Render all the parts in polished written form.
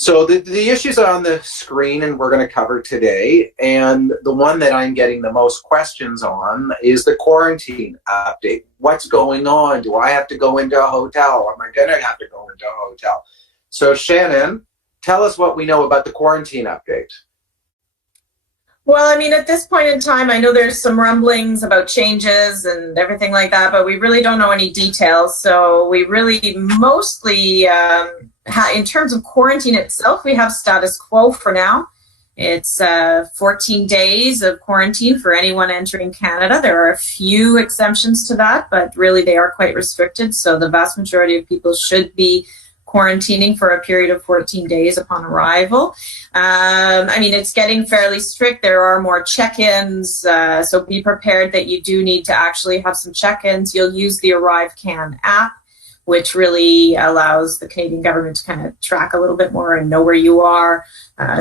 So the issues on the screen and we're going to cover today, and the one that I'm getting the most questions on is the quarantine update. What's going on? Do I have to go into a hotel? Am I going to have to go into a hotel? So Shannon, tell us what we know about the quarantine update. Well, I mean, at this point in time, I know there's some rumblings about changes and everything like that, but we really don't know any details. So we really mostly, in terms of quarantine itself, we have status quo for now. It's 14 days of quarantine for anyone entering Canada. There are a few exemptions to that, but really they are quite restricted. So the vast majority of people should be quarantining for a period of 14 days upon arrival. I mean, it's getting fairly strict. There are more check-ins, so be prepared that you do need to actually have some check-ins. You'll use the ArriveCan app, which really allows the Canadian government to kind of track a little bit more and know where you are.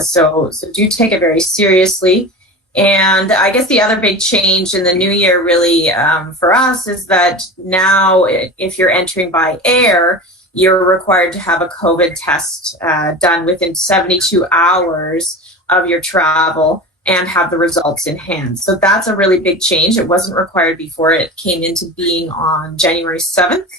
So do take it very seriously. And I guess the other big change in the new year really for us is that now if you're entering by air, you're required to have a COVID test done within 72 hours of your travel and have the results in hand. So that's a really big change. It wasn't required before. It came into being on January 7th.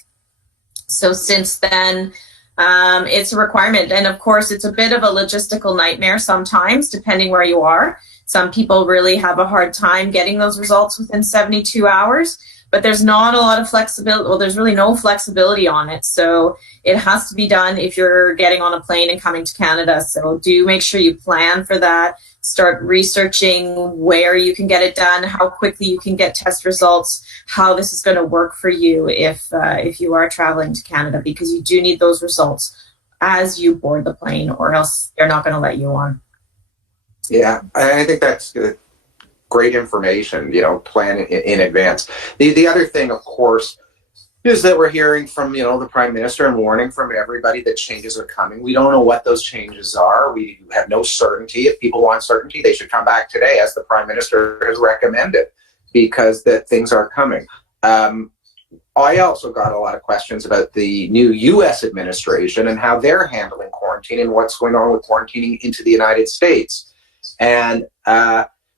So since then, it's a requirement. And of course, it's a bit of a logistical nightmare sometimes, depending where you are. Some people really have a hard time getting those results within 72 hours. But there's not a lot of flexibility. Well, there's really no flexibility on it. So it has to be done if you're getting on a plane and coming to Canada. So do make sure you plan for that. Start researching where you can get it done, how quickly you can get test results, how this is going to work for you if you are traveling to Canada, because you do need those results as you board the plane, or else they're not going to let you on. Yeah, I think that's good. Great information, plan in advance. The other thing, of course, is that we're hearing from, the Prime Minister and warning from everybody that changes are coming. We don't know what those changes are. We have no certainty. If people want certainty, they should come back today, as the Prime Minister has recommended, because that things are coming. I also got a lot of questions about the new U.S. administration and how they're handling quarantine and what's going on with quarantining into the United States. And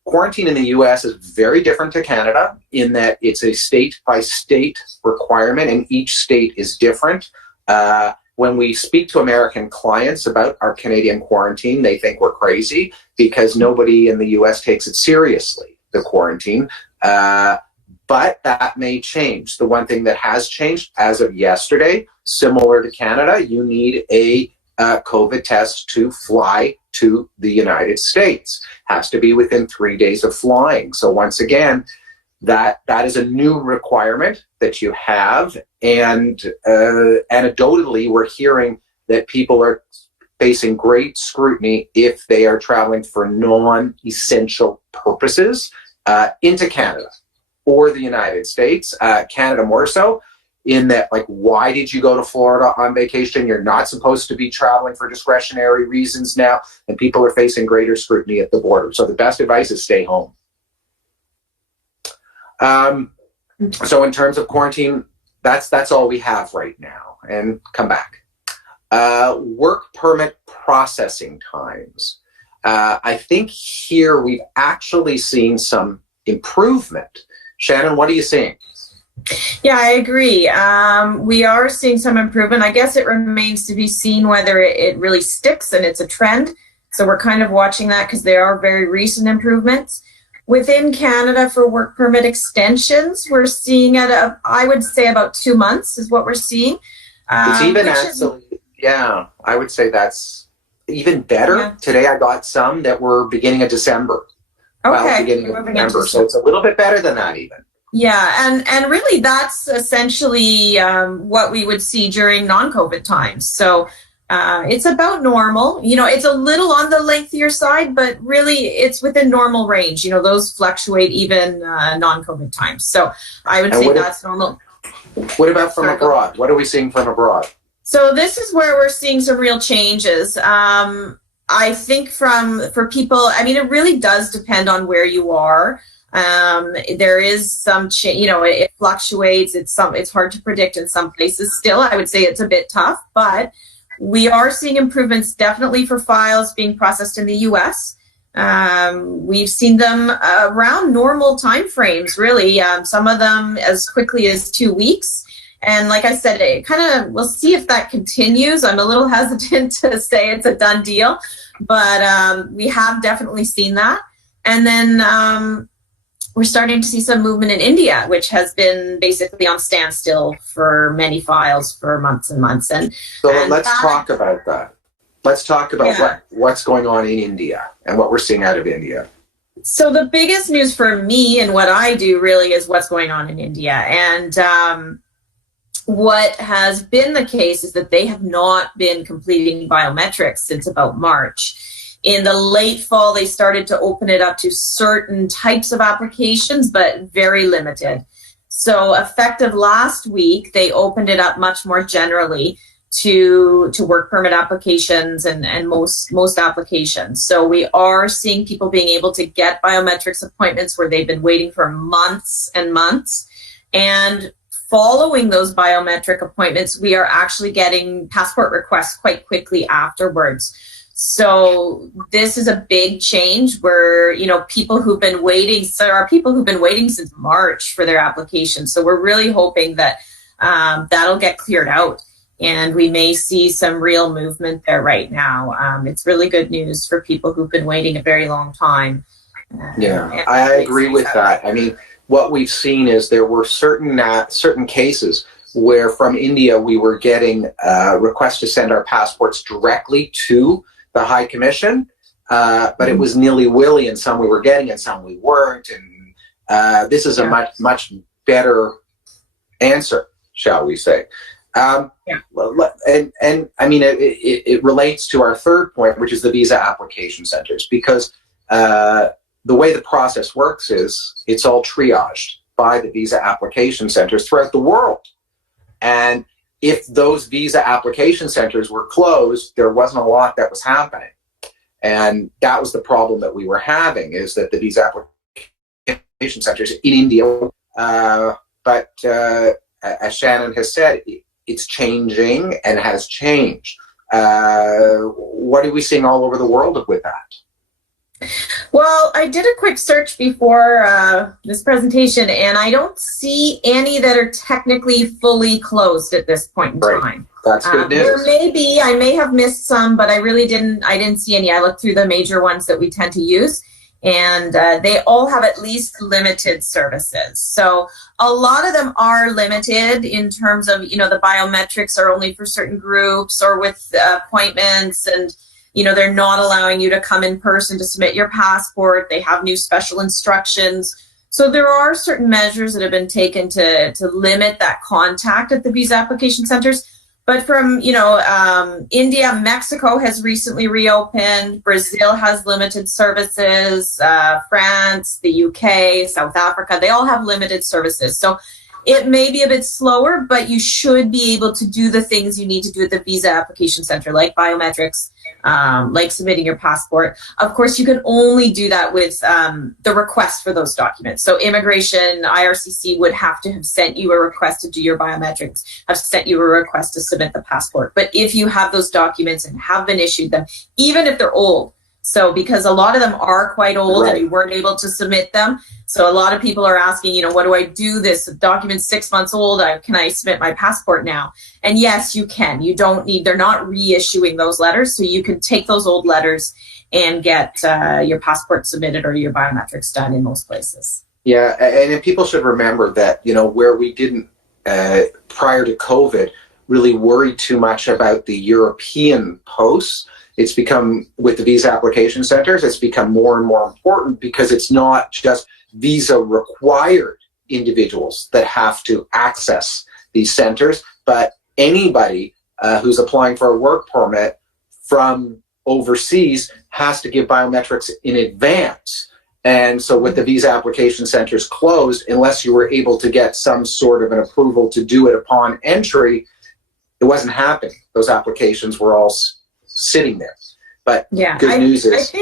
quarantine in the U.S. is very different to Canada in that it's a state-by-state requirement, and each state is different. When we speak to American clients about our Canadian quarantine, they think we're crazy because nobody in the U.S. takes it seriously, the quarantine. But that may change. The one thing that has changed as of yesterday, similar to Canada, you need a COVID test to fly to the United States. Has to be within 3 days of flying. So once again, that is a new requirement that you have. And anecdotally, we're hearing that people are facing great scrutiny if they are traveling for non-essential purposes into Canada or the United States. Canada more so, in that, like, why did you go to Florida on vacation? You're not supposed to be traveling for discretionary reasons now, and people are facing greater scrutiny at the border. So the best advice is stay home. So in terms of quarantine, that's all we have right now, and come back. Work permit processing times. I think here we've actually seen some improvement. Shannon, what are you seeing? Yeah, I agree. We are seeing some improvement. I guess it remains to be seen whether it really sticks and it's a trend. So we're kind of watching that because there are very recent improvements. Within Canada for work permit extensions, we're seeing I would say about 2 months is what we're seeing. It's even actually, yeah, I would say that's even better. Yeah. Today I got some that were beginning of December. Okay. Well, beginning of November, so it's a little bit better than that even. Yeah, and really that's essentially what we would see during non-COVID times. So it's about normal. It's a little on the lengthier side, but really it's within normal range. Those fluctuate even non-COVID times. So I would say that's normal. What about from abroad? What are we seeing from abroad? So this is where we're seeing some real changes. I think for people, I mean, it really does depend on where you are. There is some it fluctuates. It's hard to predict in some places. Still, I would say it's a bit tough, but We are seeing improvements definitely for files being processed in the US. We've seen them around normal timeframes, really. Some of them as quickly as 2 weeks. And like I said, it kind of, we'll see if that continues. I'm a little hesitant to say it's a done deal, but we have definitely seen that. And then we're starting to see some movement in India, which has been basically on standstill for many files for months and months. And let's talk about that. Let's talk about what's going on in India and what we're seeing out of India. So the biggest news for me and what I do really is what's going on in India. And what has been the case is that they have not been completing biometrics since about March. In the late fall, they started to open it up to certain types of applications, but very limited. So effective last week, they opened it up much more generally to work permit applications and most applications. So we are seeing people being able to get biometrics appointments where they've been waiting for months and months. And following those biometric appointments, we are actually getting passport requests quite quickly afterwards. So this is a big change where, people who've been waiting, so there are people who've been waiting since March for their application. So we're really hoping that that'll get cleared out and we may see some real movement there right now. It's really good news for people who've been waiting a very long time. I agree with that. I mean, what we've seen is there were certain cases where from India we were getting requests to send our passports directly to the High Commission, but it was nilly-willy, and some we were getting and some we weren't. And this is a much better answer, shall we say. And I mean, it relates to our third point, which is the visa application centers, because the way the process works is it's all triaged by the visa application centers throughout the world. And if those visa application centers were closed, there wasn't a lot that was happening. And that was the problem that we were having, is that the visa application centers in India, but as Shannon has said, it's changing and has changed. What are we seeing all over the world with that? Well, I did a quick search before this presentation, and I don't see any that are technically fully closed at this point in time. That's good news. There may be, I may have missed some, but I didn't see any. I looked through the major ones that we tend to use, and they all have at least limited services. So a lot of them are limited in terms of, the biometrics are only for certain groups or with appointments, and they're not allowing you to come in person to submit your passport. They have new special instructions. So there are certain measures that have been taken to limit that contact at the visa application centers. But from, India, Mexico has recently reopened. Brazil has limited services. France, the UK, South Africa, they all have limited services. So it may be a bit slower, but you should be able to do the things you need to do at the visa application center, like biometrics, like submitting your passport. Of course, you can only do that with the request for those documents. So immigration, IRCC would have to have sent you a request to do your biometrics, have sent you a request to submit the passport. But if you have those documents and have been issued them, even if they're old, so because a lot of them are quite old and you weren't able to submit them. So a lot of people are asking, what do I do? This document's 6 months old. Can I submit my passport now? And yes, you can. You don't need, they're not reissuing those letters. So you can take those old letters and get your passport submitted or your biometrics done in most places. Yeah, and people should remember that, where we didn't, prior to COVID, really worry too much about the European posts, it's become, with the visa application centers, it's become more and more important because it's not just visa required individuals that have to access these centers, but anybody who's applying for a work permit from overseas has to give biometrics in advance. And so with the visa application centers closed, unless you were able to get some sort of an approval to do it upon entry, it wasn't happening. Those applications were all sitting there. But good news is...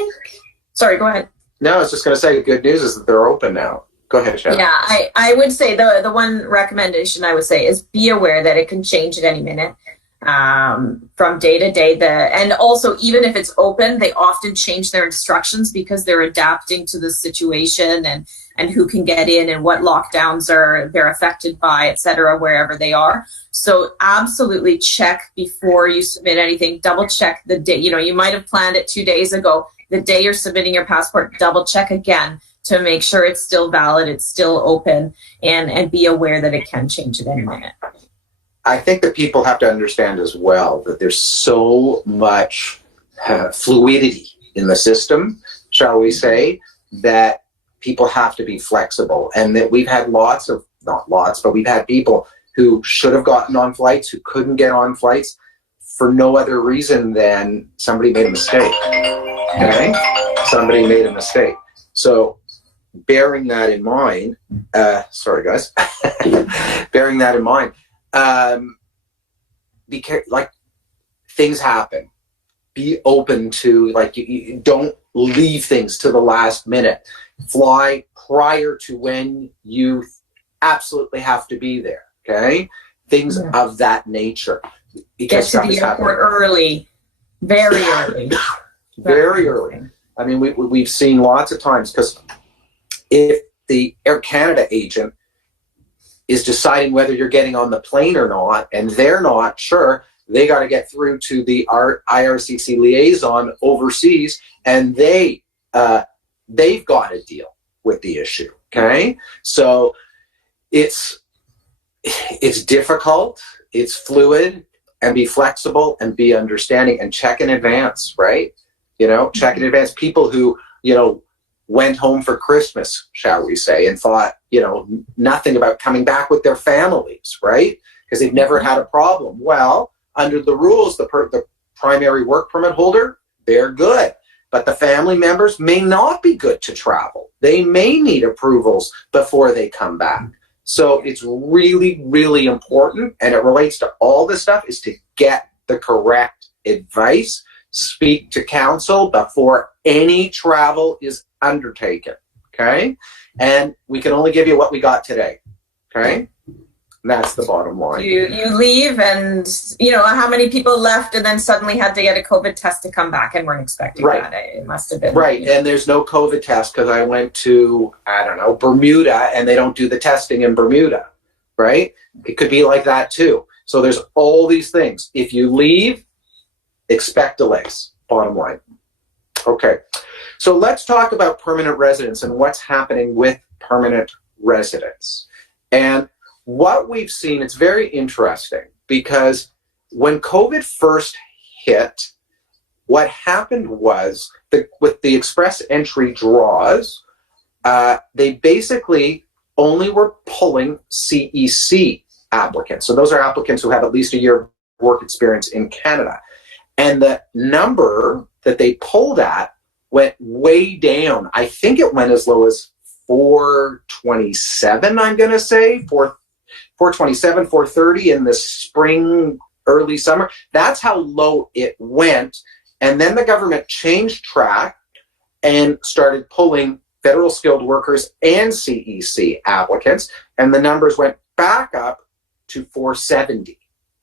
Sorry, go ahead. No, I was just going to say, the good news is that they're open now. Go ahead, Shannon. Yeah, I would say the one recommendation I would say is be aware that it can change at any minute. from day to day. And also, even if it's open, they often change their instructions because they're adapting to the situation and who can get in and what lockdowns they're affected by, et cetera, wherever they are. So absolutely check before you submit anything. Double check the day. You might have planned it 2 days ago. The day you're submitting your passport, double check again to make sure it's still valid, it's still open, and be aware that it can change at any minute. I think that people have to understand as well that there's so much fluidity in the system, shall we say, that people have to be flexible. And that we've had we've had people who should have gotten on flights, who couldn't get on flights for no other reason than somebody made a mistake. Okay? Somebody made a mistake. So bearing that in mind, sorry guys, bearing that in mind, because things happen. Be open to you don't leave things to the last minute. Fly prior to when you absolutely have to be there. Okay, things of that nature. Get to the airport early, very early, very early. I mean, we've seen lots of times, because if the Air Canada agent is deciding whether you're getting on the plane or not, and they're not sure, they got to get through to the IRCC liaison overseas, and they've got to deal with the issue. Okay, so it's difficult, it's fluid, and be flexible and be understanding and check in advance, right? Check in advance. People who went home for Christmas, shall we say, and thought, nothing about coming back with their families, right? Because they've never had a problem. Well, under the rules, the primary work permit holder, they're good. But the family members may not be good to travel. They may need approvals before they come back. So it's really, really important, and it relates to all this stuff, is to get the correct advice, speak to counsel before any travel is undertaken, okay? And we can only give you what we got today, okay? And that's the bottom line. You leave, and how many people left and then suddenly had to get a COVID test to come back and weren't expecting that. It must have been. Right, and there's no COVID test because I went to, Bermuda, and they don't do the testing in Bermuda, right? It could be like that too. So there's all these things. If you leave, expect delays, bottom line. Okay, so let's talk about permanent residence and what's happening with permanent residents. And what we've seen, it's very interesting, because when COVID first hit, what happened was with the express entry draws, they basically only were pulling CEC applicants. So those are applicants who have at least a year of work experience in Canada. And the number that they pulled at went way down. I think it went as low as 427, I'm going to say, 427, 430 in the spring, early summer. That's how low it went. And then the government changed track and started pulling federal skilled workers and CEC applicants. And the numbers went back up to 470.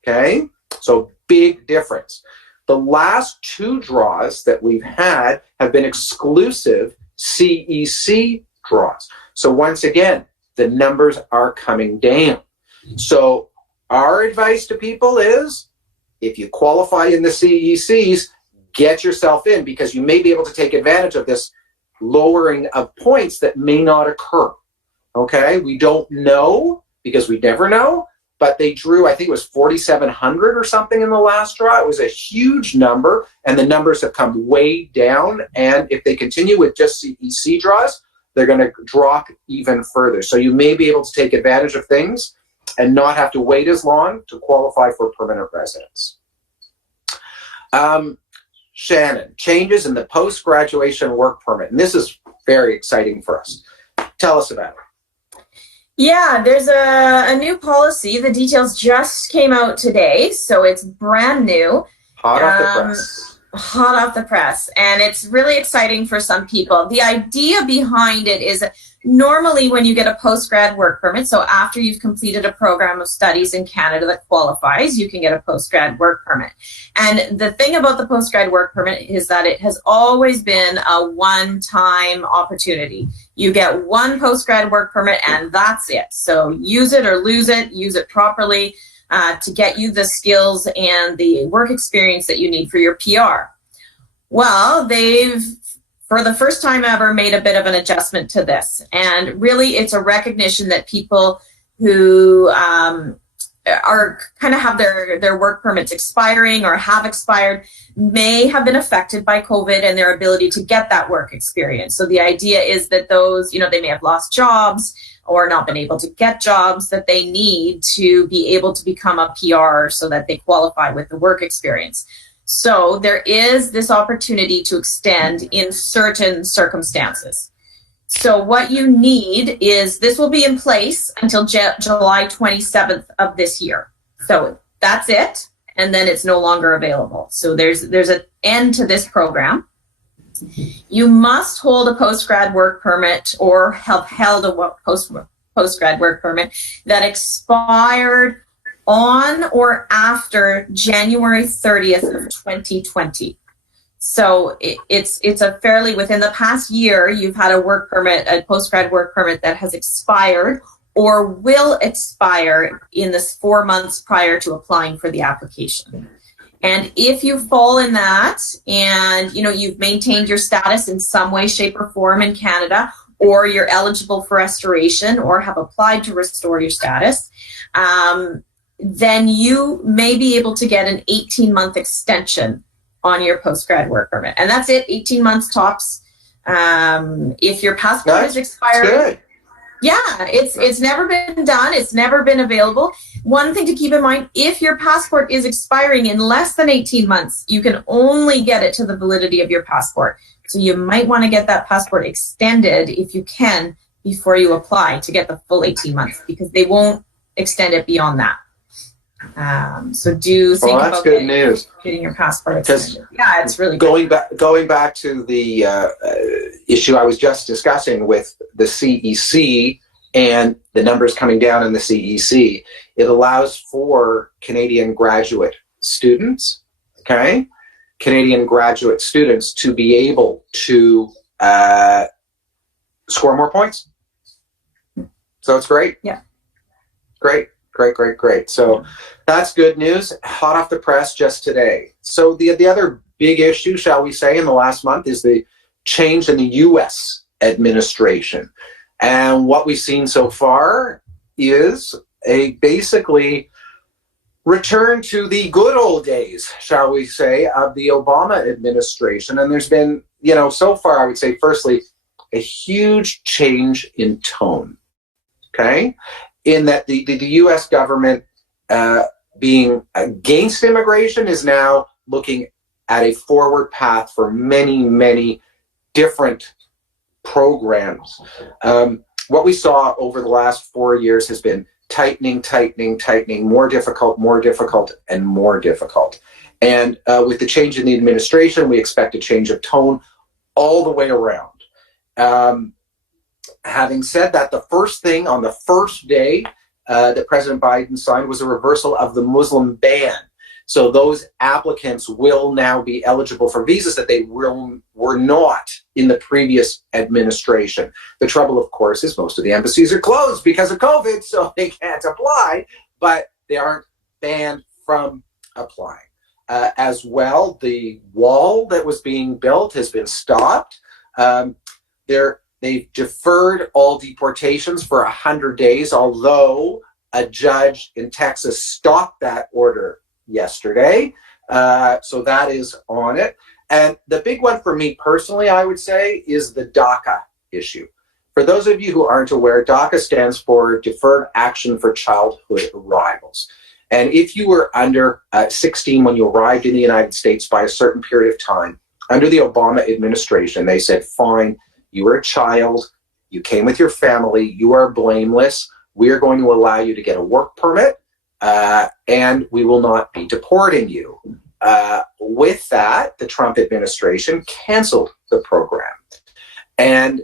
Okay? So big difference. The last two draws that we've had have been exclusive CEC draws. So once again, the numbers are coming down. So our advice to people is, if you qualify in the CECs, get yourself in, because you may be able to take advantage of this lowering of points that may not occur. Okay? We don't know, because we never know, but they drew, I think it was 4,700 or something in the last draw. It was a huge number, and the numbers have come way down. And if they continue with just CEC draws, they're going to drop even further. So you may be able to take advantage of things and not have to wait as long to qualify for permanent residence. Shannon, changes in the post-graduation work permit. And this is very exciting for us. Tell us about it. Yeah, there's a new policy. The details just came out today, so it's brand new. Hot off the press. hot off the press, and it's really exciting for some people. The idea behind it is normally when you get a post-grad work permit, so after you've completed a program of studies in Canada that qualifies, you can get a post-grad work permit. And the thing about the post-grad work permit is that it has always been a one-time opportunity. You get one post-grad work permit and that's it. So use it or lose it, use it properly. To get you the skills and the work experience that you need for your PR. Well, they've, for the first time ever, made a bit of an adjustment to this. And really, it's a recognition that people who are kind of have their work permits expiring or have expired may have been affected by COVID and their ability to get that work experience. So the idea is that those, they may have lost jobs or not been able to get jobs that they need to be able to become a PR so that they qualify with the work experience. So there is this opportunity to extend in certain circumstances. So what you need is, this will be in place until July 27th of this year. So that's it. And then it's no longer available. So there's an end to this program. You must hold a post-grad work permit or have held a post-grad work permit that expired on or after January 30th of 2020. So it's a fairly, within the past year, you've had a work permit, a post-grad work permit that has expired or will expire in the 4 months prior to applying for the application. And if you fall in that and, you've maintained your status in some way, shape, or form in Canada, or you're eligible for restoration or have applied to restore your status, then you may be able to get an 18-month extension on your post-grad work permit. And that's it, 18 months tops. If your passport is expired. Good. Yeah, it's never been done. It's never been available. One thing to keep in mind, if your passport is expiring in less than 18 months, you can only get it to the validity of your passport. So you might want to get that passport extended if you can before you apply to get the full 18 months, because they won't extend it beyond that. So do think about getting your passport extended. Yeah, it's really good. Going back to the issue I was just discussing with the CEC and the numbers coming down in the CEC, it allows for Canadian graduate students, Canadian graduate students to be able to score more points. So it's great. Yeah. Great. So that's good news. Hot off the press just today. So the other big issue, shall we say, in the last month is the change in the U.S. administration. And what we've seen so far is a basically return to the good old days, shall we say, of the Obama administration. And there's been, so far, I would say, firstly, a huge change in tone, in that the U.S. government being against immigration is now looking at a forward path for many, many different programs. What we saw over the last 4 years has been tightening, more difficult, and more difficult. And with the change in the administration, we expect a change of tone all the way around. Having said that, the first thing on the first day that President Biden signed was a reversal of the Muslim ban. So those applicants will now be eligible for visas that they were not in the previous administration. The trouble, of course, is most of the embassies are closed because of COVID, so they can't apply, but they aren't banned from applying. As well, the wall that was being built has been stopped. They've deferred all deportations for 100 days, although a judge in Texas stopped that order yesterday. So that is on it. And the big one for me personally, I would say, is the DACA issue. For those of you who aren't aware, DACA stands for Deferred Action for Childhood Arrivals. And if you were under 16 when you arrived in the United States by a certain period of time, under the Obama administration, they said, fine, you were a child, you came with your family, you are blameless, we are going to allow you to get a work permit, and we will not be deporting you. with that, the Trump administration canceled the program and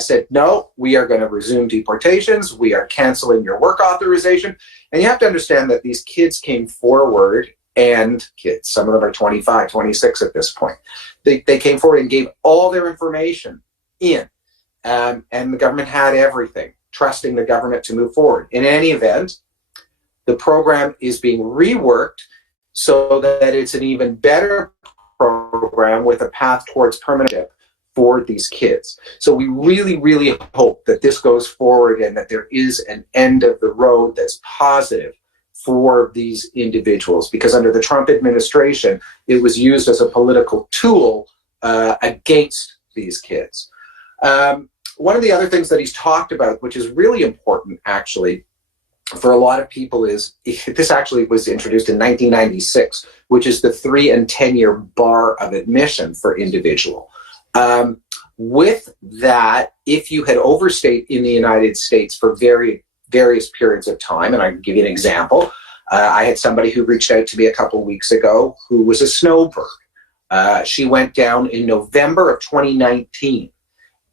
said, no, we are going to resume deportations. We are canceling your work authorization. And you have to understand that these kids came forward, and kids, some of them are 25, 26 at this point. They came forward and gave all their information in. And the government had everything, trusting the government to move forward. In any event, the program is being reworked so that it's an even better program with a path towards permanent for these kids. So we really, really hope that this goes forward and that there is an end of the road that's positive for these individuals, because under the Trump administration, it was used as a political tool against these kids. One of the other things that he's talked about, which is really important actually for a lot of people, is this actually was introduced in 1996, which is the 3 and 10-year bar of admission for individual. With that, if you had overstayed in the United States for various periods of time, and I can give you an example. I had somebody who reached out to me a couple of weeks ago who was a snowbird. She went down in November of 2019.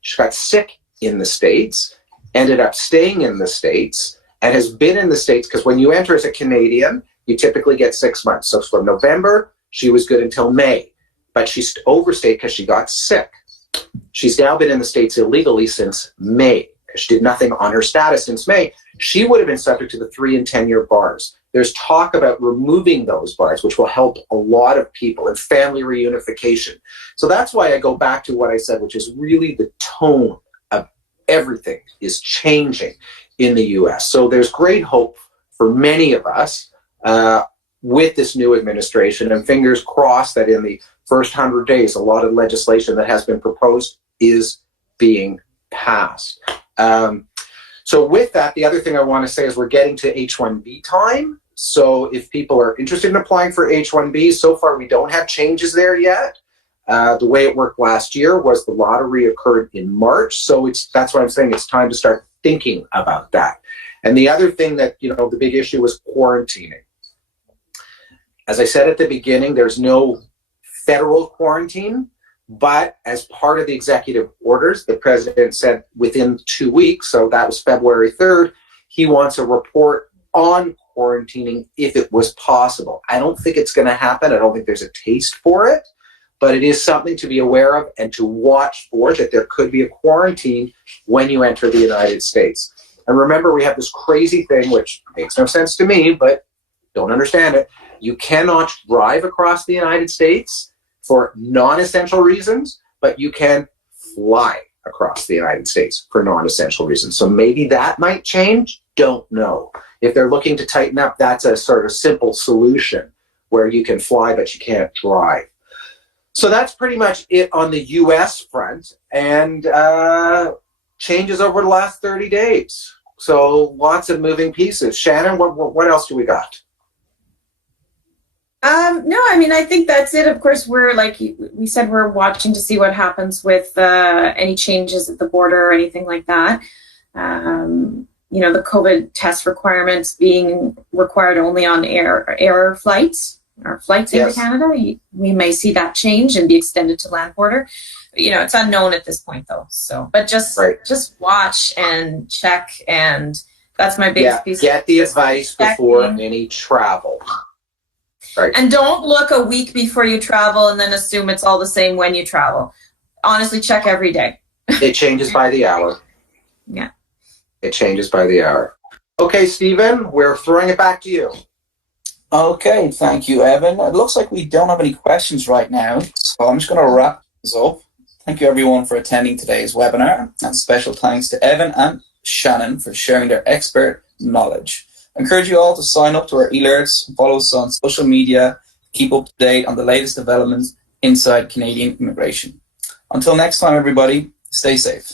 She got sick in the States, ended up staying in the States, and has been in the States, because when you enter as a Canadian, you typically get 6 months. So from November, she was good until May, but she overstayed because she got sick. She's now been in the States illegally since May. She did nothing on her status since May. She would have been subject to the 3 and 10-year bars. There's talk about removing those bars, which will help a lot of people, and family reunification. So that's why I go back to what I said, which is really the tone of everything is changing in the U.S. So there's great hope for many of us with this new administration, and fingers crossed that in the first 100 days, a lot of legislation that has been proposed is being passed. So with that, the other thing I want to say is we're getting to H-1B time. So if people are interested in applying for H-1B, so far we don't have changes there yet. The way it worked last year was the lottery occurred in March. So that's why I'm saying it's time to start thinking about that. And the other thing that, the big issue was quarantining. As I said at the beginning, there's no federal quarantine, but as part of the executive orders, the president said within 2 weeks, so that was February 3rd, he wants a report on quarantining if it was possible. I don't think it's going to happen. I don't think there's a taste for it, but it is something to be aware of and to watch for, that there could be a quarantine when you enter the United States. And remember, we have this crazy thing, which makes no sense to me, but don't understand it. You cannot drive across the United States for non-essential reasons, but you can fly across the United States for non-essential reasons. So maybe that might change. Don't know. If they're looking to tighten up, that's a sort of simple solution where you can fly, but you can't drive. So that's pretty much it on the U.S. front, and changes over the last 30 days. So lots of moving pieces. Shannon, what else do we got? No, I mean, I think that's it. Of course, we're, like we said, we're watching to see what happens with any changes at the border or anything like that. The COVID test requirements being required only on air flights or flights into Canada. We may see that change and be extended to land border. It's unknown at this point, though. So, but just watch and check, and that's my biggest piece. Get the advice before any travel. Right. And don't look a week before you travel and then assume it's all the same when you travel. Honestly, check every day. It changes by the hour. Yeah. It changes by the hour. Okay, Stephen, we're throwing it back to you. Okay, thank you, Evan. It looks like we don't have any questions right now, so I'm just going to wrap this up. Thank you, everyone, for attending today's webinar, and special thanks to Evan and Shannon for sharing their expert knowledge. I encourage you all to sign up to our alerts and follow us on social media, keep up to date on the latest developments inside Canadian immigration. Until next time, everybody, stay safe.